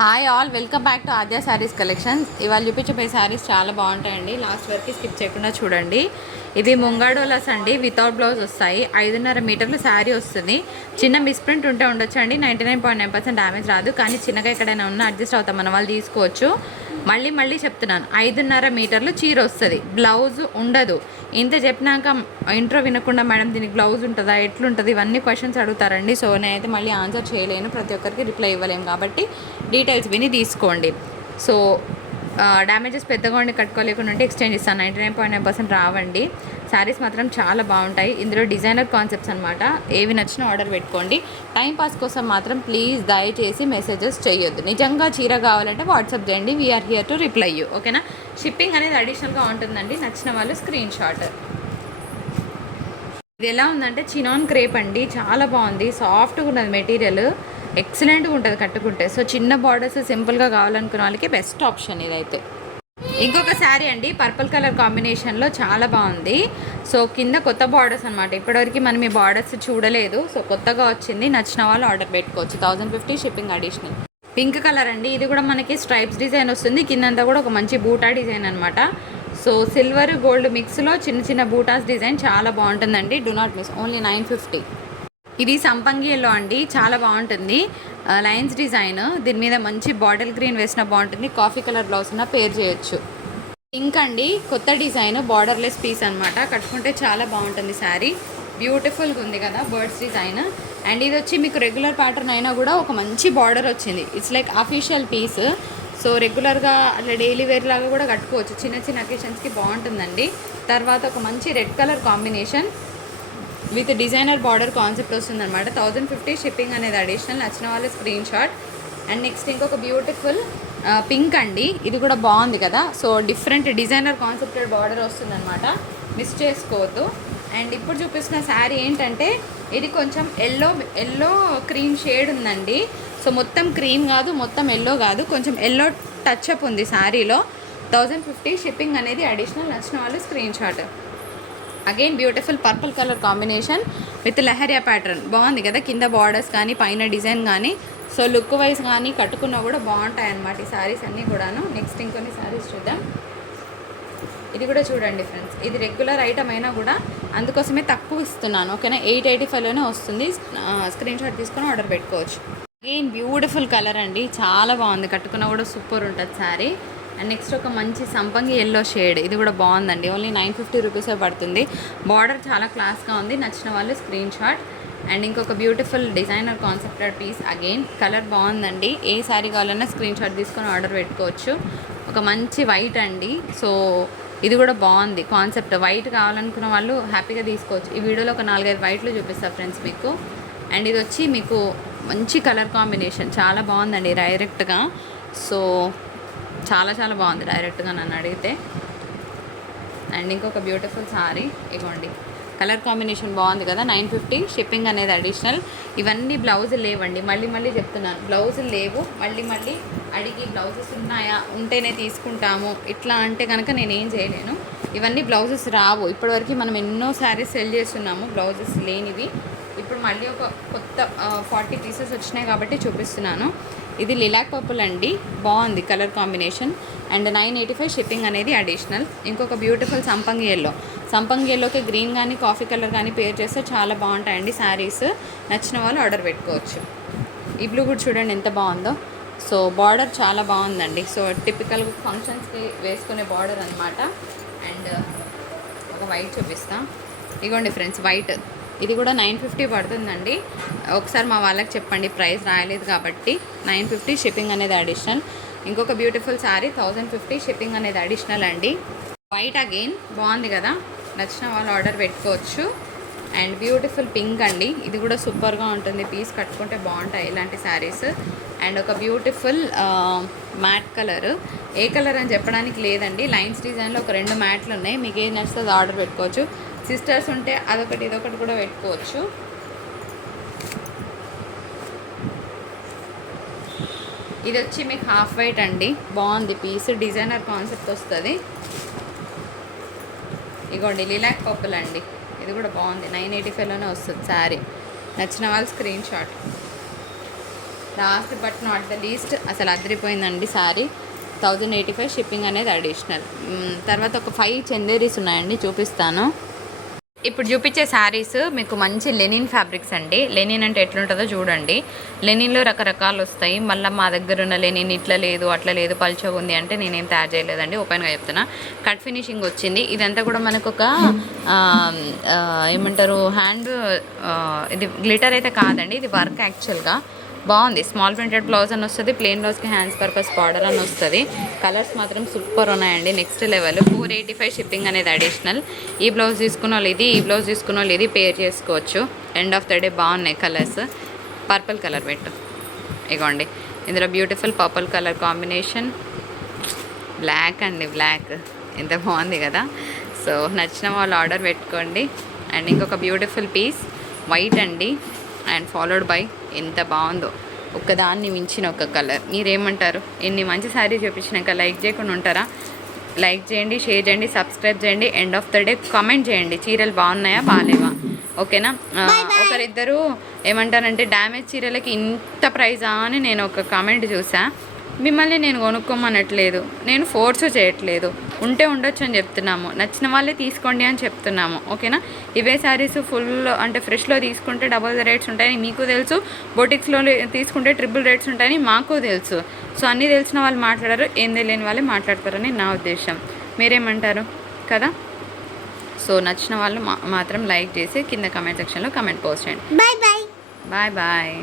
Hi all, welcome back to Aadya saris collections. ఇవాళ చూపించబోయే శారీస్ చాలా బాగుంటాయండి. లాస్ట్ వరకు స్కిప్ చేయకుండా చూడండి. ఇవి ముంగాడోలాస్ అండి, వితౌట్ బ్లౌజ్ వస్తాయి. 5.5 మీటర్లు శారీ వస్తుంది. చిన్న మిస్ప్రింట్ ఉంటే ఉండొచ్చు అండి. 99.9% డ్యామేజ్ రాదు, కానీ చిన్నగా ఎక్కడైనా ఉన్నా అడ్జస్ట్ అవుతాం, మన వాళ్ళు తీసుకోవచ్చు. మళ్ళీ చెప్తున్నాను, 5.5 మీటర్లు చీర వస్తుంది, బ్లౌజ్ ఉండదు. ఇంత చెప్పినాక ఇంట్రో వినకుండా మేడం దీనికి బ్లౌజ్ ఉంటుందా, ఎట్లుంటుంది, ఇవన్నీ క్వశ్చన్స్ అడుగుతారండి. సో నేనైతే మళ్ళీ ఆన్సర్ చేయలేను, ప్రతి ఒక్కరికి రిప్లై ఇవ్వలేము. కాబట్టి డీటెయిల్స్ విని తీసుకోండి. సో డ్యామేజెస్ పెద్దగా ఉండి కట్టుకోలేకుండా ఉంటే ఎక్స్చేంజ్ ఇస్తాను. 99.9% రావండి. శారీస్ మాత్రం చాలా బాగుంటాయి. ఇందులో డిజైనర్ కాన్సెప్ట్స్ అనమాట. ఏవి నచ్చినా ఆర్డర్ పెట్టుకోండి. టైంపాస్ కోసం మాత్రం ప్లీజ్ దయచేసి మెసేజెస్ చేయొద్దు. నిజంగా చీర కావాలంటే వాట్సాప్ చేయండి, we're here to reply you. ఓకేనా? షిప్పింగ్ అనేది అడిషనల్గా ఉంటుందండి. నచ్చిన వాళ్ళు స్క్రీన్ షాట్. ఇది ఎలా ఉందంటే చినాన్ క్రేప్ అండి, చాలా బాగుంది. సాఫ్ట్గా ఉన్నది మెటీరియల్, ఎక్సలెంట్గా ఉంటుంది కట్టుకుంటే. సో చిన్న బార్డర్స్ సింపుల్గా కావాలనుకున్న వాళ్ళకి బెస్ట్ ఆప్షన్ ఇదైతే. ఇంకొక శారీ అండి, పర్పుల్ కలర్ కాంబినేషన్లో చాలా బాగుంది. సో కింద కొత్త బార్డర్స్ అనమాట. ఇప్పటివరకు మనం ఈ బార్డర్స్ చూడలేదు. సో కొత్తగా వచ్చింది. నచ్చిన వాళ్ళు ఆర్డర్ పెట్టుకోవచ్చు. 1050 షిప్పింగ్ అడిషనల్. పింక్ కలర్ అండి, ఇది కూడా మనకి స్ట్రైప్స్ డిజైన్ వస్తుంది. కిందంతా కూడా ఒక మంచి బూటా డిజైన్ అనమాట. సో సిల్వర్ గోల్డ్ మిక్స్లో చిన్న బూటాస్ డిజైన్ చాలా బాగుంటుందండి. Do not miss. ఓన్లీ 950. ఇది సంపంగి ఎల్లో అండి, చాలా బాగుంటుంది. లైన్స్ డిజైన్, దీని మీద మంచి బాటిల్ గ్రీన్ వేసిన బాగుంటుంది. కాఫీ కలర్ బ్లౌజ్ ఉన్న పేర్ చేయొచ్చు. పింక్ అండి, కొత్త డిజైన్, బార్డర్లెస్ పీస్ అనమాట. కట్టుకుంటే చాలా బాగుంటుంది శారీ. బ్యూటిఫుల్గా ఉంది కదా బర్డ్స్ డిజైన్. అండ్ ఇది వచ్చి మీకు రెగ్యులర్ ప్యాటర్న్ అయినా కూడా ఒక మంచి బార్డర్ వచ్చింది. It's like official piece. So రెగ్యులర్గా అట్లా డైలీ వేర్ లాగా కూడా కట్టుకోవచ్చు. చిన్న అకేషన్స్కి బాగుంటుందండి. తర్వాత ఒక మంచి red colour combination with designer border concept వస్తుంది అనమాట. 1050 షిప్పింగ్ అనేది అడిషనల్. నచ్చిన వాళ్ళు స్క్రీన్ షాట్. అండ్ నెక్స్ట్ ఇంకొక బ్యూటిఫుల్ పింక్ అండి, ఇది కూడా బాగుంది కదా. సో డిఫరెంట్ డిజైనర్ కాన్సెప్టెడ్ బార్డర్ వస్తుంది అనమాట, మిస్ చేసుకోవద్దు. అండ్ ఇప్పుడు చూపిస్తున్న శారీ ఏంటంటే ఇది కొంచెం ఎల్లో క్రీమ్ షేడ్ ఉందండి. సో మొత్తం క్రీమ్ కాదు, మొత్తం ఎల్లో కాదు, కొంచెం ఎల్లో టచ్అప్ ఉంది శారీలో. 1050 షిప్పింగ్ అనేది అడిషనల్. నచ్చిన వాళ్ళు screenshot. Again beautiful purple colour combination with leheriya pattern, బాగుంది కదా. కింద బార్డర్స్ కానీ పైన డిజైన్ కానీ, సో లుక్ వైజ్ కానీ కట్టుకున్నా కూడా బాగుంటాయి అన్నమాట ఈ శారీస్ అన్నీ కూడాను. నెక్స్ట్ ఇంకొన్ని శారీస్ చూద్దాం. ఇది కూడా చూడండి ఫ్రెండ్స్, ఇది రెగ్యులర్ ఐటమ్ అయినా కూడా అందుకోసమే తక్కువ ఇస్తున్నాను. ఓకేనా? 885లోనే వస్తుంది. స్క్రీన్ షాట్ తీసుకొని ఆర్డర్ పెట్టుకోవచ్చు. అగైన్ బ్యూటిఫుల్ కలర్ అండి, చాలా బాగుంది. కట్టుకున్నా కూడా సూపర్ ఉంటుంది శారీ. అండ్ నెక్స్ట్ ఒక మంచి సంపంగి ఎల్లో షేడ్, ఇది కూడా బాగుందండి. ఓన్లీ 950 రూపీసే పడుతుంది. బార్డర్ చాలా క్లాస్గా ఉంది. నచ్చిన వాళ్ళు స్క్రీన్ షాట్. అండ్ ఇంకొక beautiful designer కాన్సెప్టెడ్ piece. Again colour బాగుందండి. ఏ శారీ కావాలన్నా స్క్రీన్ షాట్ తీసుకొని ఆర్డర్ పెట్టుకోవచ్చు. ఒక మంచి వైట్ అండి. సో ఇది కూడా బాగుంది కాన్సెప్ట్. వైట్ కావాలనుకున్న వాళ్ళు హ్యాపీగా తీసుకోవచ్చు. ఈ వీడియోలో ఒక 4-5 వైట్లు చూపిస్తాను ఫ్రెండ్స్ మీకు. అండ్ ఇది వచ్చి మీకు మంచి కలర్ కాంబినేషన్, చాలా బాగుందండి డైరెక్ట్గా. సో చాలా బాగుంది డైరెక్ట్గా నన్ను అడిగితే. అండ్ ఇంకొక బ్యూటిఫుల్ సారీ, ఇగోండి కలర్ కాంబినేషన్ బాగుంది కదా. 950 షిప్పింగ్ అనేది అడిషనల్. ఇవన్నీ బ్లౌజులు లేవండి, మళ్ళీ చెప్తున్నాను, బ్లౌజులు లేవు. మళ్ళీ అడిగి బ్లౌజెస్ ఉన్నాయా, ఉంటేనే తీసుకుంటాము ఇట్లా అంటే కనుక నేనేం చేయలేను. ఇవన్నీ బ్లౌజెస్ రావు. ఇప్పటివరకు మనం ఎన్నో శారీస్ సెల్ చేస్తున్నాము బ్లౌజెస్ లేనివి. ఇప్పుడు మళ్ళీ ఒక కొత్త 40 పీసెస్ వచ్చినాయి కాబట్టి చూపిస్తున్నాను. ఇది లిలాక్ పర్పుల్ అండి, బాగుంది కలర్ కాంబినేషన్. అండ్ 985 షిప్పింగ్ అనేది అడిషనల్. ఇంకొక బ్యూటిఫుల్ సంపంగి ఎల్లోకి గ్రీన్ కానీ కాఫీ కలర్ కానీ పేర్ చేస్తే చాలా బాగుంటాయండి శారీస్. నచ్చిన వాళ్ళు ఆర్డర్ పెట్టుకోవచ్చు. ఈ బ్లూ కూడా చూడండి ఎంత బాగుందో. సో బార్డర్ చాలా బాగుందండి. సో టిపికల్గా ఫంక్షన్స్కి వేసుకునే బార్డర్ అనమాట. అండ్ ఒక వైట్ చూపిస్తాం. ఇగోండి ఫ్రెండ్స్ వైట్, ఇది కూడా 950 పడుతుందండి. ఒకసారి మా వాళ్ళకి చెప్పండి, ప్రైస్ రాయలేదు కాబట్టి. 950 షిప్పింగ్ అనేది అడిషనల్. ఇంకొక బ్యూటిఫుల్ శారీ 1050 షిప్పింగ్ అనేది అడిషనల్ అండి. వైట్ అగైన్ బాగుంది కదా. నచ్చిన వాళ్ళు ఆర్డర్ పెట్టుకోవచ్చు. అండ్ బ్యూటిఫుల్ పింక్ అండి, ఇది కూడా సూపర్గా ఉంటుంది. పీస్ కట్టుకుంటే బాగుంటాయి ఇలాంటి శారీస్. అండ్ ఒక బ్యూటిఫుల్ మ్యాట్ కలర్, ఏ కలర్ అని చెప్పడానికి లేదండి. లైన్స్ డిజైన్లో ఒక 2 మ్యాట్లు ఉన్నాయి. మీకు ఏది నచ్చుతుందో ఆర్డర్ పెట్టుకోవచ్చు. సిస్టర్స్ ఉంటే అదొకటి ఇదొకటి కూడా పెట్టుకోవచ్చు. ఇది వచ్చి మీకు హాఫ్ వైట్ అండి, బాగుంది పీస్. డిజైనర్ కాన్సెప్ట్ వస్తుంది. ఇగోండి లిలాక్ పర్పుల్ అండి, ఇది కూడా బాగుంది. 985లోనే వస్తుంది శారీ. నచ్చిన వాళ్ళు screen shot. Last but not the least అసలు అదిరిపోయిందండి శారీ. 1085 షిప్పింగ్ అనేది అడిషనల్. తర్వాత ఒక 5 చందేరీస్ ఉన్నాయండి, చూపిస్తాను. ఇప్పుడు చూపించే శారీస్ మీకు మంచి లెనిన్ ఫ్యాబ్రిక్స్ అండి. లెనిన్ అంటే ఎట్లుంటుందో చూడండి. లెనిన్లో రకరకాలు వస్తాయి. మళ్ళీ మా దగ్గర ఉన్న లెనిన్ ఇట్లా లేదు అట్లా లేదు పల్చగా ఉంది అంటే నేనేం తయారు చేయలేదండి, ఓపెన్గా చెప్తున్నా. కట్ ఫినిషింగ్ వచ్చింది. ఇదంతా కూడా మనకు ఒక ఏమంటారు హ్యాండ్, ఇది గ్లిటర్ అయితే కాదండి, ఇది వర్క్ యాక్చువల్గా. బాగుంది. స్మాల్ ప్రింటెడ్ బ్లౌజ్ అని వస్తుంది, ప్లెయిన్ బ్లౌజ్కి హ్యాండ్స్ పర్పస్ బార్డర్ అని వస్తుంది. కలర్స్ మాత్రం సూపర్ ఉన్నాయండి, నెక్స్ట్ లెవెల్. 485 షిప్పింగ్ అనేది అడిషనల్. ఈ బ్లౌజ్ తీసుకున్న వాళ్ళు ఇది, ఈ బ్లౌజ్ తీసుకున్న వాళ్ళు ఇది పేర్ చేసుకోవచ్చు. ఎండ్ ఆఫ్ ద డే బాగున్నాయి కలర్స్. పర్పుల్ కలర్ పెట్టు, ఇగోండి. ఇందులో beautiful purple colour combination, black అండి, బ్లాక్ ఎంత బాగుంది కదా. సో నచ్చిన వాళ్ళు ఆర్డర్ పెట్టుకోండి. అండ్ ఇంకొక బ్యూటిఫుల్ పీస్ వైట్ అండి, అండ్ ఫాలోడ్ బై ఎంత బాగుందో, ఒక్కదాన్ని మించిన ఒక కలర్. మీరేమంటారు? ఎన్ని మంచి శారీ చూపించినాక లైక్ చేయకుండా ఉంటారా? లైక్ చేయండి, షేర్ చేయండి, సబ్స్క్రైబ్ చేయండి. End of the day comment చేయండి, చీరలు బాగున్నాయా బాగాలేవా, ఓకేనా? ఒకరిద్దరు ఏమంటారంటే డ్యామేజ్ చీరలకి ఇంత ప్రైజా అని నేను ఒక కామెంట్ చూసా. మిమ్మల్ని నేను కొనుక్కోమనట్లేదు, నేను ఫోర్స్ చేయట్లేదు, ఉంటే ఉండొచ్చు అని చెప్తున్నాము. నచ్చిన వాళ్ళే తీసుకోండి అని చెప్తున్నాము, ఓకేనా? ఇవే శారీస్ ఫుల్ అంటే ఫ్రెష్లో తీసుకుంటే డబుల్ ద రేట్స్ ఉంటాయని మీకు తెలుసు, బొటిక్స్లో తీసుకుంటే ట్రిపుల్ రేట్స్ ఉంటాయని మాకు తెలుసు. సో అన్నీ తెలిసిన వాళ్ళు మాట్లాడారు, ఏం తెలియని వాళ్ళే మాట్లాడతారని నా ఉద్దేశం. మీరేమంటారు కదా? సో నచ్చిన వాళ్ళు మాత్రం లైక్ చేసి కింద కమెంట్ సెక్షన్లో కమెంట్ పోస్ట్ చేయండి. Bye bye.